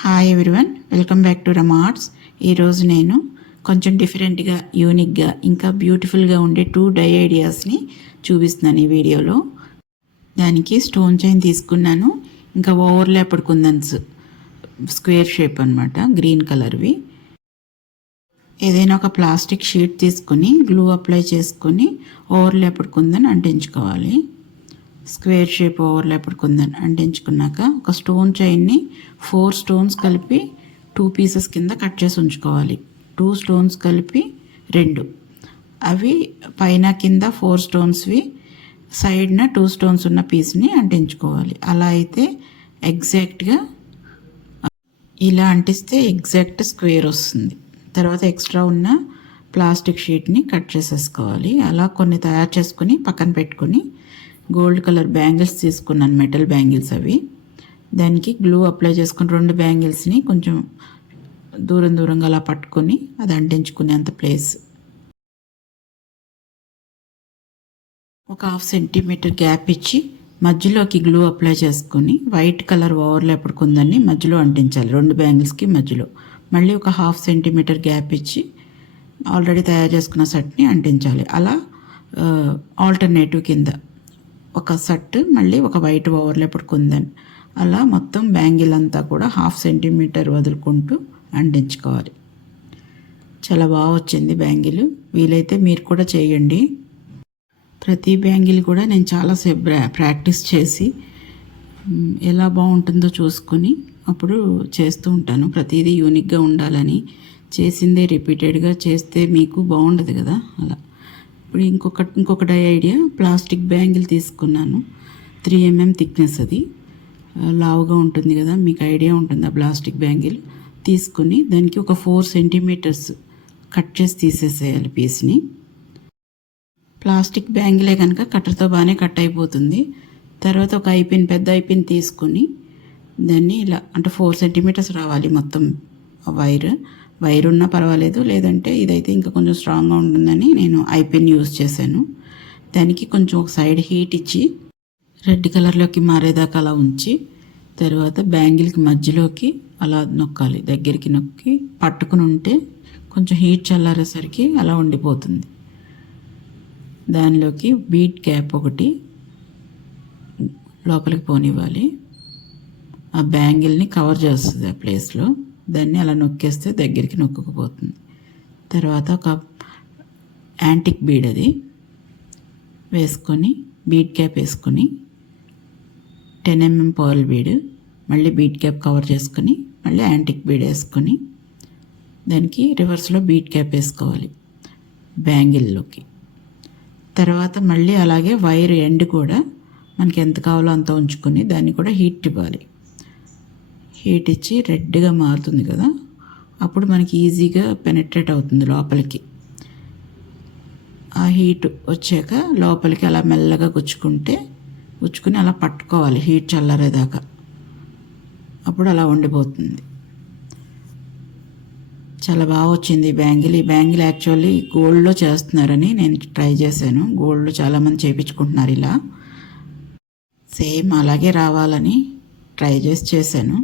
Hi everyone, welcome back to Rama arts. ఈరోజు నేను కొంచెం డిఫరెంట్గా, యూనిక్గా, ఇంకా బ్యూటిఫుల్గా ఉండే 2 డై ఐడియాస్ని చూపిస్తున్నాను ఈ వీడియోలో. దానికి స్టోన్ చైన్ తీసుకున్నాను, ఇంకా ఓవర్లాప్డ్ కుందన్స్ స్క్వేర్ షేప్ అనమాట, గ్రీన్ కలర్వి. ఏదైనా ఒక ప్లాస్టిక్ షీట్ తీసుకొని గ్లూ అప్లై చేసుకొని ఓవర్లాప్డ్ కుందన్ అంటించుకోవాలి. స్క్వేర్ షేప్ ఓవర్లాప్డ్ కుందన్ అంటించుకున్నాక ఒక స్టోన్ చైన్ని 4 స్టోన్స్ కలిపి 2 పీసెస్ కింద కట్ చేసి ఉంచుకోవాలి. 2 స్టోన్స్ కలిపి 2, అవి పైన కింద 4 స్టోన్స్వి, సైడ్న 2 స్టోన్స్ ఉన్న పీస్ని అంటించుకోవాలి. అలా అయితే ఎగ్జాక్ట్గా ఇలా అంటిస్తే ఎగ్జాక్ట్ స్క్వేర్ వస్తుంది. తర్వాత ఎక్స్ట్రా ఉన్న ప్లాస్టిక్ షీట్ని కట్ చేసేసుకోవాలి. అలా కొన్ని తయారు చేసుకొని పక్కన పెట్టుకొని గోల్డ్ కలర్ బ్యాంగిల్స్ తీసుకున్నాను, మెటల్ బ్యాంగిల్స్. అవి దానికి గ్లూ అప్లై చేసుకుని 2 బ్యాంగిల్స్ని కొంచెం దూరంగా అలా పట్టుకొని అది అంటించుకునేంత ప్లేస్. ఒక 1/2 సెంటీమీటర్ గ్యాప్ ఇచ్చి మధ్యలోకి గ్లూ అప్లై చేసుకొని వైట్ కలర్ ఓవర్లాప్డ్ కుందన్ని మధ్యలో అంటించాలి, 2 బ్యాంగిల్స్కి మధ్యలో. మళ్ళీ ఒక 1/2 సెంటీమీటర్ గ్యాప్ ఇచ్చి ఆల్రెడీ తయారు చేసుకున్న సెట్ని అంటించాలి. అలా ఆల్టర్నేటివ్ కింద ఒక సెట్, మళ్ళీ ఒక వైట్ ఓవర్లాప్డ్ కుందన్, అలా మొత్తం బ్యాంగిల్ అంతా కూడా 1/2 సెంటీమీటర్ వదులుకుంటూ అంటించుకోవాలి. చాలా బాగా వచ్చింది బ్యాంగిల్. వీలైతే మీరు కూడా చేయండి. ప్రతి బ్యాంగిల్ కూడా నేను చాలాసేపు ప్రాక్టీస్ చేసి ఎలా బాగుంటుందో చూసుకొని అప్పుడు చేస్తూ ఉంటాను. ప్రతిదీ యూనిక్గా ఉండాలని, చేసిందే రిపీటెడ్గా చేస్తే మీకు బాగుండదు కదా. అలా ఇప్పుడు ఇంకొక డై ఐడియా, ప్లాస్టిక్ బ్యాంగిల్ తీసుకున్నాను. 3 mm థిక్నెస్, అది లావుగా ఉంటుంది కదా, మీకు ఐడియా ఉంటుంది. ఆ ప్లాస్టిక్ బ్యాంగిల్ తీసుకుని దానికి ఒక 4 సెంటీమీటర్స్ కట్ చేసి తీసేసేయాలి పీస్ని. ప్లాస్టిక్ బ్యాంగిలే కనుక కట్టర్తో బాగానే కట్ అయిపోతుంది. తర్వాత ఒక ఐపిన్, పెద్ద ఐపిన్ తీసుకుని దాన్ని ఇలా, అంటే 4 సెంటీమీటర్స్ రావాలి మొత్తం వైర్ ఉన్నా పర్వాలేదు, లేదంటే ఇదైతే ఇంకా కొంచెం స్ట్రాంగ్గా ఉంటుందని నేను ఐపిన్ యూజ్ చేశాను. దానికి కొంచెం ఒక సైడ్ హీట్ ఇచ్చి రెడ్ కలర్లోకి మారేదాకా అలా ఉంచి, తర్వాత బ్యాంగిల్కి మధ్యలోకి అలా నొక్కాలి, దగ్గరికి నొక్కి పట్టుకుని ఉంటే కొంచెం హీట్ చల్లారేసరికి అలా ఉండిపోతుంది. దానిలోకి బీట్ క్యాప్ ఒకటి లోపలికి పోనివ్వాలి. ఆ బ్యాంగిల్ని కవర్ చేస్తుంది ఆ ప్లేస్లో. దాన్ని అలా నొక్కేస్తే దగ్గరికి నొక్కుకుపోతుంది. తర్వాత ఒక యాంటిక్ బీడ్ అది వేసుకొని, బీడ్ క్యాప్ వేసుకొని, 10 mm పర్ల్ బీడ్, మళ్ళీ బీడ్ క్యాప్ కవర్ చేసుకొని, మళ్ళీ యాంటిక్ బీడ్ వేసుకొని దానికి రివర్స్లో బీడ్ క్యాప్ వేసుకోవాలి బ్యాంగిల్లోకి. తర్వాత మళ్ళీ అలాగే వైర్ ఎండ్ కూడా మనకి ఎంత కావాలో అంత ఉంచుకొని దాన్ని కూడా హీట్ ఇవ్వాలి. హీట్ ఇచ్చి రెడ్గా మారుతుంది కదా, అప్పుడు మనకి ఈజీగా పెనెట్రేట్ అవుతుంది లోపలికి. ఆ హీట్ వచ్చాక లోపలికి అలా మెల్లగా గుచ్చుకుని అలా పట్టుకోవాలి హీట్ చల్లారేదాకా. అప్పుడు అలా ఉండిపోతుంది. చాలా బాగా వచ్చింది ఈ బ్యాంగిల్. ఈ బ్యాంగిల్ యాక్చువల్లీ గోల్డ్లో చేస్తున్నారని నేను ట్రై చేశాను. గోల్డ్లో చాలామంది చేయించుకుంటున్నారు ఇలా. సేమ్ అలాగే రావాలని ట్రై చేశాను.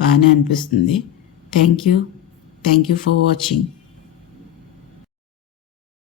బాగానే అనిపిస్తుంది. Thank you for watching.